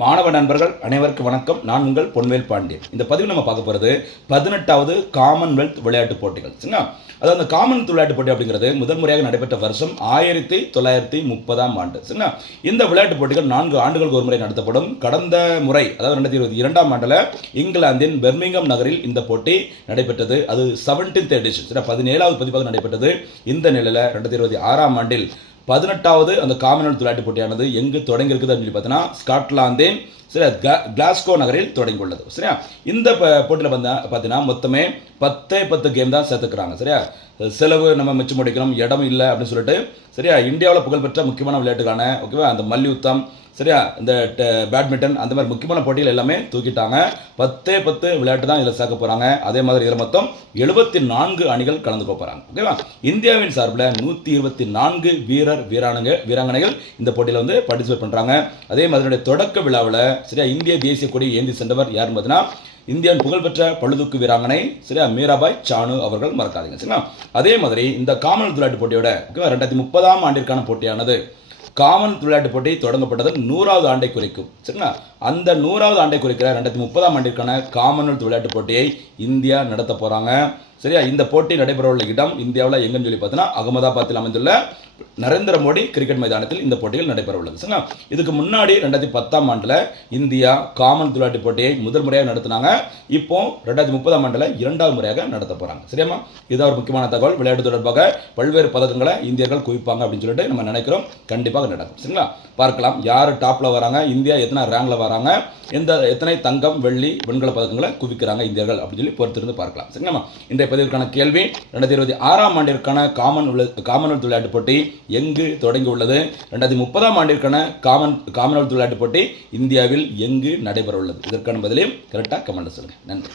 மாணவ நண்பர்கள் அனைவருக்கும் வணக்கம். நான் உங்கள் பொன்வேல் பாண்டியன். இந்த பதிவில் நம்ம பார்க்க போகிறது 18வது காமன்வெல்த் விளையாட்டுப் போட்டிகள். சரிங்களா? அதாவது அந்த காமன்வெல்த் விளையாட்டுப் போட்டி அப்படிங்கிறது முதல் முறையாக நடைபெற்ற வருஷம் 1930 ஆண்டு. சரிங்களா? இந்த விளையாட்டுப் போட்டிகள் 4 ஆண்டுகளுக்கு ஒரு முறை நடத்தப்படும். கடந்த முறை அதாவது 2022 ஆண்டில் இங்கிலாந்தின் பெர்மிங்ஹாம் நகரில் இந்த போட்டி நடைபெற்றது. அது 17th எடிஷன், 17வது பதிப்பாக நடைபெற்றது. இந்த நிலையில் 2026 ஆண்டில் 18வது அந்த காமன்வெல்த் விளையாட்டுப் போட்டியானது எங்கு தொடங்கி இருக்குது அப்படின்னு சொல்லி பார்த்தீங்கன்னா ஸ்காட்லாந்தின் கிளாஸ்கோ நகரில் தொடங்கியுள்ளது. சரியா? இந்த போட்டியில் பார்த்தீங்கன்னா மொத்தமே 10 கேம் தான் சேர்த்துக்கிறாங்க. சரியா? செலவு நம்ம மிச்சம் முடிக்கணும், இடம் இல்லை அப்படின்னு சொல்லிட்டு சரியா இந்தியாவில் புகழ்பெற்ற முக்கியமான விளையாட்டுக்கான ஓகேவா அந்த மல்யுத்தம் சரியா இந்த பேட்மிண்டன் அந்த மாதிரி முக்கியமான போட்டிகள் எல்லாமே தூக்கிட்டாங்க. 10 விளையாட்டு தான் இதில் சேர்க்க போகிறாங்க. அதே மாதிரி இதில் மொத்தம் 74 அணிகள் கலந்துக்க போகிறாங்க. ஓகேவா? இந்தியாவின் சார்பில் 124 வீராங்கனைகள் இந்த போட்டியில் வந்து பார்ட்டிசிபேட் பண்ணுறாங்க. அதே மாதிரி தொடக்க விழாவில் சரியா இந்திய தேசிய கொடி ஏந்தி சென்றவர் யாருன்னு பார்த்தீங்கன்னா இந்தியாவின் புகழ்பெற்ற பளுதூக்கு வீராங்கனை சரியா மீராபாய் சானு அவர்கள் மறக்காதீங்க. சரிங்களா? அதே மாதிரி இந்த காமன்வெல்த் விளையாட்டு போட்டியோட 2030 ஆண்டிற்கான போட்டியானது காமன்வெல்த் விளையாட்டு போட்டி தொடங்கப்பட்டது 100வது ஆண்டை குறிக்கும். சரிங்களா? அந்த 100வது ஆண்டை குறிக்கிற 2030 ஆண்டிற்கான காமன்வெல்த் விளையாட்டு போட்டியை இந்தியா நடத்த போகிறாங்க. சரியா? இந்த போட்டி நடைபெற உள்ள இடம் இந்தியாவில் எங்கன்னு சொல்லி பார்த்தீங்கன்னா அகமதாபாத்தில் அமைந்துள்ள நரேந்திர மோடி கிரிக்கெட் மைதானத்தில் இந்த போட்டிகள் நடைபெற உள்ளது. சரிங்களா? இதுக்கு முன்னாடி 2010 ஆண்டில் இந்தியா காமன்வெல்த் விளையாட்டு போட்டியை முதல் முறையாக நடத்தினாங்க. இப்போ 2030 ஆண்டில் 2வது முறையாக நடத்த போகிறாங்க. சரியாமா? இது ஒரு முக்கியமான தகவல். விளையாட்டு தொடர்பாக பல்வேறு பதக்கங்களை இந்தியர்கள் குவிப்பாங்க அப்படின்னு சொல்லிட்டு நம்ம நினைக்கிறோம். கண்டிப்பாக நடக்கும். சரிங்களா? பார்க்கலாம் யார் டாப்பில் வராங்க, இந்தியா எத்தனை ரேங்கில் வராங்க, எத்தனை தங்கம் வெள்ளி வெண்கல பதக்கங்களை குவிக்கிறாங்க இந்தியர்கள் அப்படின்னு சொல்லி பொறுத்திருந்து பார்க்கலாம். சரிங்களா? இன்றைய பதிவிற்கான கேள்வி 2026 ஆண்டிற்கான காமன்வெல்த் விளையாட்டு போட்டி எங்கு தொடங்கி உள்ளது? 2030 ஆண்டிற்கான காமன்வெல்த் விளையாட்டு போட்டி இந்தியாவில் எங்கு நடைபெற உள்ளது? இதற்கான பதிலையும் கரெக்டாக கமெண்ட் சொல்லுங்கள். நன்றி.